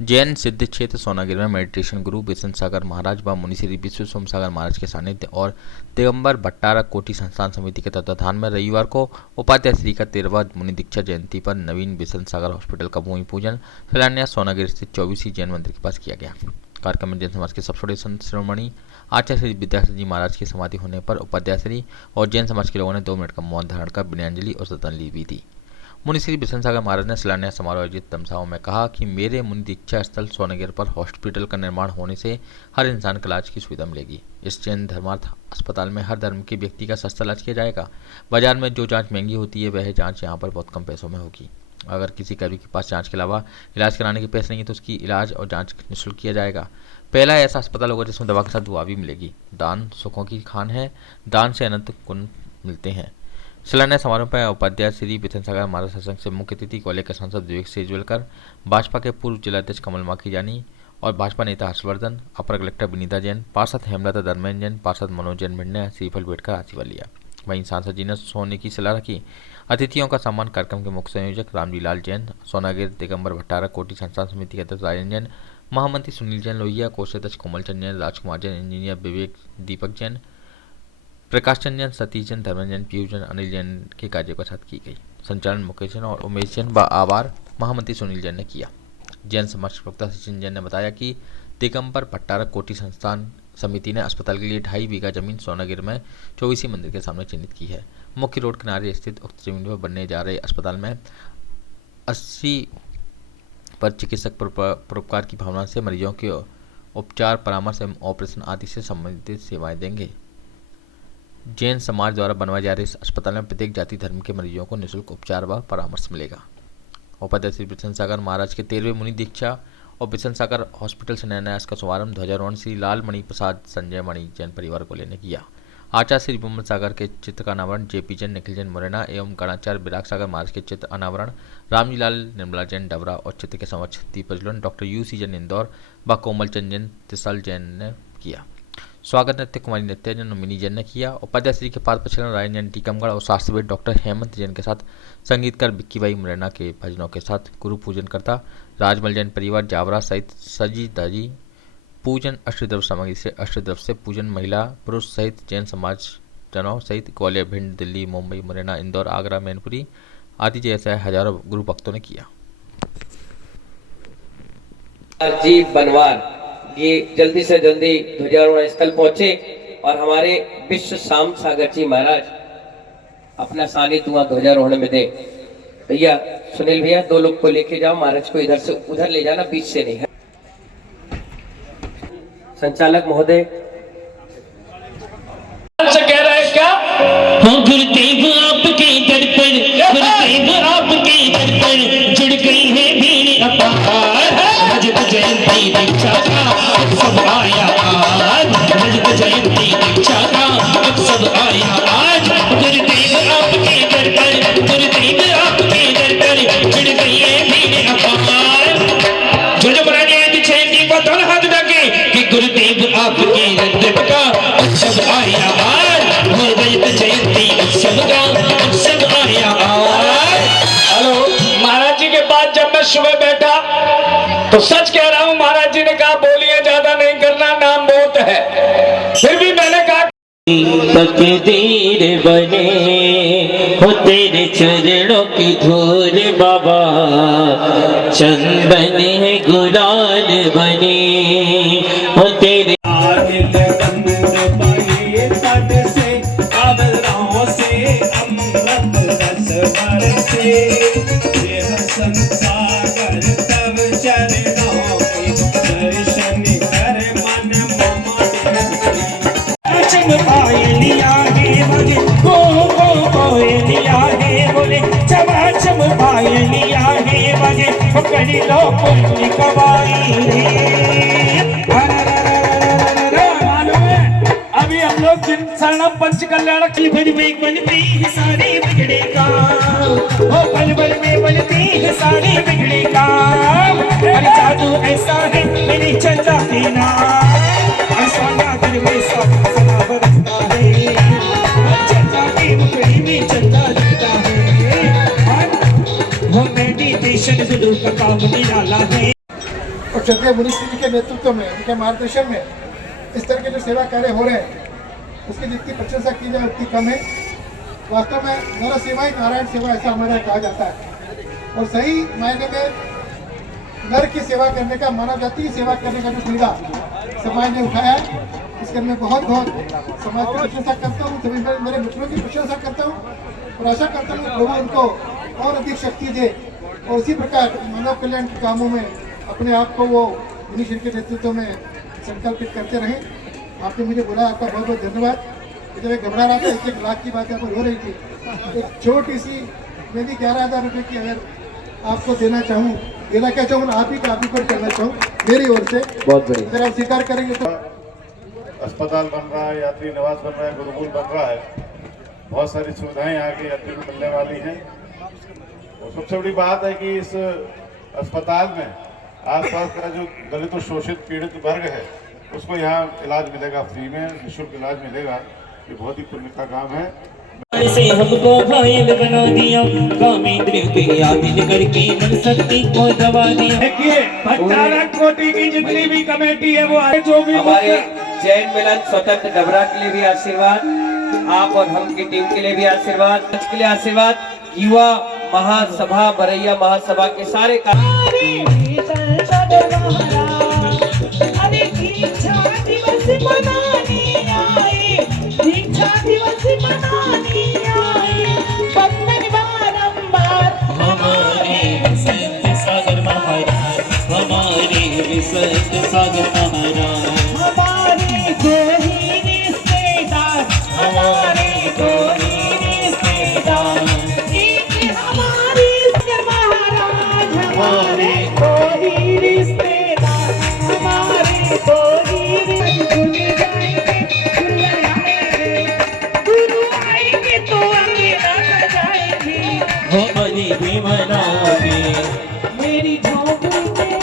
जैन सिद्ध क्षेत्र सोनागिर में मेडिटेशन गुरु बिशन सागर महाराज व मुनि श्री विश्व सोम सागर महाराज के सानिध्य और दिगंबर भट्टारक कोटि संस्थान समिति के तत्वाधान में रविवार को उपाध्याय श्री का 13वां मुनि दीक्षा जयंती पर नवीन बिशन सागर हॉस्पिटल का भूमि पूजन शिलान्यास सोनागिर स्थित 24 जैन मंदिर के पास किया गया। कार्यक्रम में जैन समाज के सबसे बड़े संत शिरोमणि आचार्य श्री विद्यासागर जी महाराज की समाधि होने पर उपाध्याय श्री और जैन समाज के लोगों ने 2 मिनट का मौन धारण कर विनयाञ्जलि और श्रद्धांजलि भी दी। मुनि श्री बिशन सागर महाराज ने शिलान्यास समारोह आयोजित तमसाओं में कहा कि मेरे मुनि दीक्षा स्थल सोनागिर पर हॉस्पिटल का निर्माण होने से हर इंसान को इलाज की सुविधा मिलेगी। इस जैन धर्मार्थ अस्पताल में हर धर्म के व्यक्ति का सस्ता इलाज किया जाएगा। बाजार में जो जांच महंगी होती है वह जांच यहाँ पर बहुत कम पैसों में होगी। अगर किसी कर्मी के पास जांच के अलावा इलाज कराने के पैसे नहीं है तो उसकी इलाज और जांच निःशुल्क किया जाएगा। पहला ऐसा अस्पताल होगा जिसमें दवा के साथ दुआ भी मिलेगी। दान सुखों की खान है, दान से अनंत गुण मिलते हैं। शिलान्यास समारोह पर उपाध्याय श्री बिशन सागर महाराज सत्संग से मुख्य अतिथि कॉलेज के सांसद विवेक सेजवलकर, भाजपा के पूर्व जिलाध्यक्ष कमल माखीजानी और भाजपा नेता हर्षवर्धन, अपर कलेक्टर विनीता जैन, पार्षद हेमलता धर्मेंद्र जैन, पार्षद मनोज जैन भिंड श्रीफल भेंटकर आशीर्वाद लिया। वहीं सांसद जी ने सोने की सलाह रखी। अतिथियों का सम्मान कार्यक्रम के मुख्य संयोजक रामजी लाल जैन, सोनागिर दिगंबर भट्टारक कोटि संस्थान समिति के अध्यक्ष राजन जैन, महामंत्री सुनील जैन लोहिया, कोषाध्यक्ष कोमल चंद जैन, राजकुमार जैन, इंजीनियर विवेक दीपक जैन, प्रकाश चंद जैन, सतीश जैन, धर्मेंद्र जैन, पीयूष जैन, अनिल जैन के कार्यों के साथ की गई। संचालन मुकेश जैन और उमेश जैन व आभार महामंत्री सुनील जैन ने किया। जैन समाज प्रवक्ता सचिन जैन ने बताया कि दिगंबर भट्टारक कोटि संस्थान समिति ने अस्पताल के लिए 2.5 बीघा जमीन सोनागिर में 24 मंदिर के सामने चिन्हित की है। मुख्य रोड किनारे स्थित उक्त जमीन पर बनने जा रहे अस्पताल में 80 पर चिकित्सक परोपकार की भावना से मरीजों के उपचार, परामर्श एवं ऑपरेशन आदि से संबंधित सेवाएं देंगे। जैन समाज द्वारा बनवाए जा रहे इस अस्पताल में प्रत्येक जाति धर्म के मरीजों को निःशुल्क उपचार व परामर्श मिलेगा। उपाध्याय श्री बिशन सागर महाराज के 13वें मुनि दीक्षा और बिशन सागर हॉस्पिटल से शिलान्यास का शुभारंभ ध्वजारोहण श्री लाल मणि प्रसाद संजय मणि जैन परिवार को लेने किया। आचार्य श्री बिमल सागर के चित्र का अनावरण जेपी जैन, निखिल जैन मुरैना एवं गणाचार्य विराग सागर महाराज के चित्र अनावरण रामजी लाल निर्मला जैन डबरा और चित्र के समक्ष दीप प्रज्वलन डॉक्टर यूसी जैन इंदौर व कोमल चंद जैन तिसल जैन ने किया। स्वागत नृत्य कुमारी नृत्य जैन और मिनी जैन ने किया। उपाध्याय श्री के पाद प्रचलन राजन जैन टीकमगढ़ और शास्त्रवेद डॉक्टर हेमंत जैन के साथ संगीतकार बिक्कीबाई मुरैना के भजनों के साथ गुरु पूजन करता राजमल जैन परिवार जावरा सहित सजी दजी पूजन अष्टद्रव्य सामग्री से अष्टद्रव्य से पूजन महिला पुरुष सहित जैन समाज जनों सहित ग्वालियर, भिंड, दिल्ली, मुंबई, मुरैना, इंदौर, आगरा, मैनपुरी आदि जैसे हजारों गुरु भक्तों ने किया। जी बनवार ये जल्दी से जल्दी ध्वजारोहण स्थल पहुंचे और हमारे विश्व शाम सागर जी महाराज अपना सानिध्य वहां ध्वजारोहण में दे। भैया सुनील भैया 2 लोग को लेके जाओ, महाराज को इधर से उधर ले जाना, बीच से नहीं है। संचालक महोदय कह रहा है क्या? गुरुदेव आपके दर पर, गुरुदेव आपके दर पर जुड़ गई है भीड़ अपार। रजत जयंती दीक्षा का उत्सव आया आज, रजत जयंती दीक्षा का उत्सव आया आज। गुरुदेव आपके दर पर, गुरुदेव आपके दर पर जुड़ गई है भीड़ अपार। जो बनाने आए थे 6 की बात और हाथ डाके कि गुरुदेव आपके दर का उत्सव आया आज, रजत जयंती उत्सव का उत्सव आया आज। हेलो, महाराज जी के पास जब मैं सुबह बैठा तो सच कह रहा हूं, महाराज जी ने कहा बोलिए ज्यादा नहीं करना, नाम बहुत है। फिर भी मैंने कहा तकदीर बने हो तेरे चरणों की धूल बाबा, चंदन है गुलाल बने हो तेरे अभी हम लोग जिन शरण पंच कल्याण की बल में बनती है सारी बिगड़े काम, ओ पल पल में बनती है सारी बिगड़े काम। अरे जादू ऐसा है मेरी चंदा के नाम, ऐसा नागर में सब सना बरसता है, चंदा की मुकड़ी में चंदा दिखता है। वो मेडिटेशन गुरु का काम निराला है। और क्षत्रिय मुनिश्री जी के नेतृत्व में, उनके मार्गदर्शन में इस तरह के जो सेवा कार्य हो रहे हैं उसकी जितनी प्रशंसा की जाए उतनी कम है। वास्तव में नर सेवा ही नारायण सेवा ऐसा हमारा कहा जाता है और सही मायने में नर की सेवा करने का, मानव जाति की सेवा करने का जो बीड़ा समाज ने उठाया है इसके मैं बहुत समाज की प्रशंसा करता हूँ, सभी मेरे मित्रों की प्रशंसा करता हूँ और आशा करता हूँ प्रभु उनको और अधिक शक्ति दे और इसी प्रकार मानव कल्याण के कामों में अपने आप को वो मुनिश्री के नेतृत्व में संकल्पित करते रहें। आपने मुझे बोला, आपका बहुत बहुत धन्यवाद। जब मैं घबरा रहा था 1 लाख की बात यहाँ पर हो रही थी, एक छोटी सी मैं भी 11,000 रुपये की अगर आपको देना चाहूँ, देना क्या चाहूँ, आप ही का आप ही पर करना चाहूँ मेरी ओर से, बहुत बढ़िया। अगर आप स्वीकार करेंगे तो। अस्पताल बन रहा है, यात्री निवास बन रहा है, गुरुकुल बन रहा है, बहुत सारी सुविधाएं यहाँ के यात्री को मिलने वाली हैं। और सबसे बड़ी बात है कि इस अस्पताल में आसपास का जो दलित और शोषित पीड़ित वर्ग है उसको यहाँ इलाज मिलेगा, फ्री में निःशुल्क इलाज मिलेगा। ये बहुत ही पुण्य का काम है। से हमको घायल बना दिया, काम इंद्रियों के आधीन करके मन शक्ति को दबा दिया। देखिए 18 कोटि की जितनी भी कमेटी है वो आए, जो भी हमारे जैन मिलन स्वतंत्र डबरा के लिए भी आशीर्वाद, आप और हम की टीम के लिए भी आशीर्वाद, के लिए आशीर्वाद, युवा महासभा बरैया महासभा के सारे सागर महाराज, हमारे विसर्ग सागर महाराज, हमारे दो ही रिश्तेदार, हमारे दो ही रिश्तेदार, एक हमारे महाराज, हमारे दो ही रिश्तेदार, हमारे दो ही गुरु आएंगे तो अंगेरा सजाएंगे, हमारी भी मनाओगे मेरी झोंपड़ी में,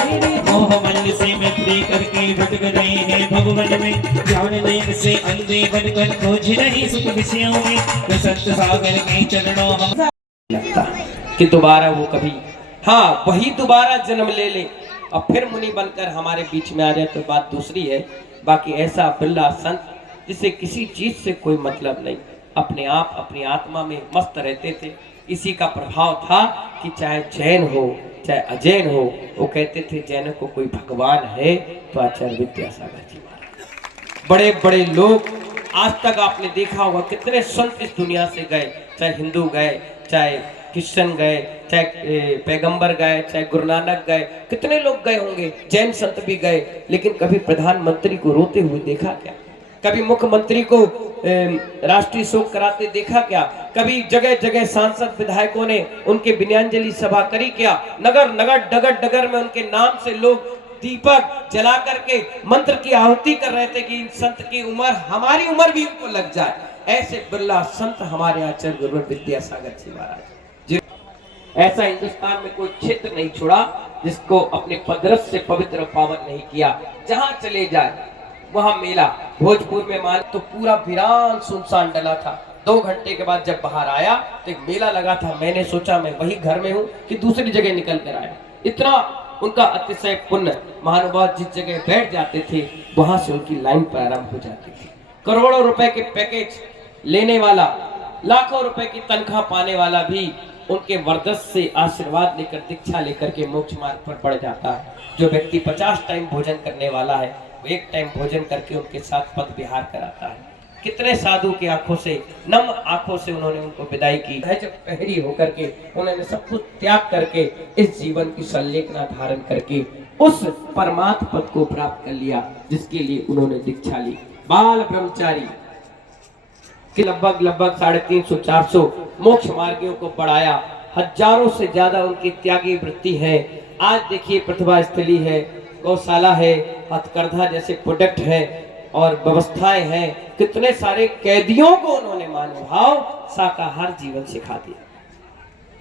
मेरी मोहमल से मिट्टी करके भटक रहे हैं भगवान में, ज्ञान नयन से अंधे बनकर खोज रहे सुख विषयों में, तो संत सागर के चरणों हम लगता कि दोबारा वो कभी, हाँ वही दोबारा जन्म ले ले और फिर मुनि बनकर हमारे बीच में आ जाए तो बात दूसरी है। बाकी ऐसा बिरला संत जिसे किसी चीज से कोई मतलब नहीं, अपने आप अपनी आत्मा में मस्त रहते थे। इसी का प्रभाव था कि चाहे जैन हो चाहे अजैन हो, वो कहते थे जैन को कोई भगवान है तो आचार्य विद्यासागर जी महाराज। बड़े बड़े लोग आज तक आपने देखा होगा कितने संत इस दुनिया से गए, चाहे हिंदू गए, चाहे क्रिश्चियन गए, चाहे पैगंबर गए, चाहे गुरु नानक गए, कितने लोग गए होंगे, जैन संत भी गए, लेकिन कभी प्रधानमंत्री को रोते हुए देखा क्या? कभी मुख्यमंत्री को राष्ट्रीय शोक कराते देखा क्या? कभी जगह जगह सांसद विधायकों ने उनके विनयाञ्जलि सभा करी क्या? नगर नगर डगर डगर में उनके नाम से लोग दीपक जला करके मंत्र की आहुति कर रहे थे कि इन संत की उम्र, हमारी उम्र भी इनको लग जाए। ऐसे बिरला संत हमारे आचार्य गुरु विद्यासागर जी महाराज। ऐसा हिंदुस्तान में कोई क्षेत्र नहीं छोड़ा जिसको अपने पदरस से पवित्र पावन नहीं किया। जहां चले जाए वहां मेला। भोजपुर में मान तो पूरा वीरान सुनसान डला था। 2 घंटे के बाद जब बाहर आया तो एक मेला लगा था। मैंने सोचा मैं वही घर में हूँ कि दूसरी जगह निकल कर आया। इतना उनका अतिशय पुण्य। महानुभाव जिस जगह बैठ जाते थे वहां से उनकी लाइन प्रारंभ हो जाती थी। करोड़ों रुपए के पैकेज लेने वाला, लाखों रुपए की तनख्वाह पाने वाला भी उनके वरदस से आशीर्वाद लेकर, दीक्षा लेकर के मोक्ष मार्ग पर बढ़ जाता है। जो व्यक्ति 50 टाइम भोजन करने वाला है वो 1 टाइम भोजन करके उनके साथ पद विहार कराता है। कितने साधु की आंखों से, नम आंखों से उन्होंने उनको विदाई की है। जब पहरी होकर के उन्होंने सब कुछ त्याग करके इस जीवन की संलेखना धारण करके उस परमात्म पद को प्राप्त कर लिया जिसके लिए उन्होंने दीक्षा ली। बाल ब्रह्मचारी के लगभग 350-400 मोक्ष मार्गियों को बढ़ाया। हजारों से ज्यादा उनकी त्यागी वृत्ति है। आज देखिए प्रतिभा स्थली है, गौशाला है, हथकरघा जैसे प्रोडक्ट है और व्यवस्थाएं हैं। कितने सारे कैदियों को उन्होंने मानवभाव शाकाहार जीवन सिखा दिया।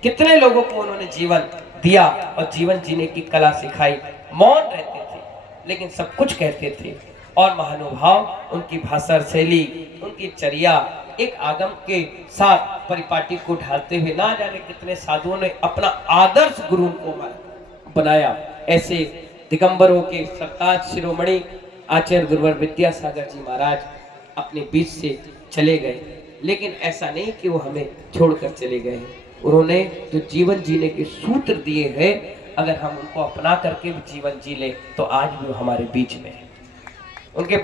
कितने लोगों को उन्होंने जीवन दिया और जीवन जीने की कला सिखाई। मौन रहते थे लेकिन सब कुछ कहते थे। और महानुभाव उनकी भाषा शैली, उनकी चर्या एक आगम के साथ परिपाटी को ढालते हुए ना जाने कितने साधुओं ने अपना आदर्श गुरु को बनाया। ऐसे दिगंबरों के सरताज शिरोमणि आचार्य गुरुवर विद्यासागर जी महाराज अपने बीच से चले गए, लेकिन ऐसा नहीं कि वो हमें छोड़कर चले गए। उन्होंने जो जीवन जीने के सूत्र दिए हैं, अगर हम उनको अपना करके भी जीवन जी ले तो आज भी वो हमारे बीच में है। उनके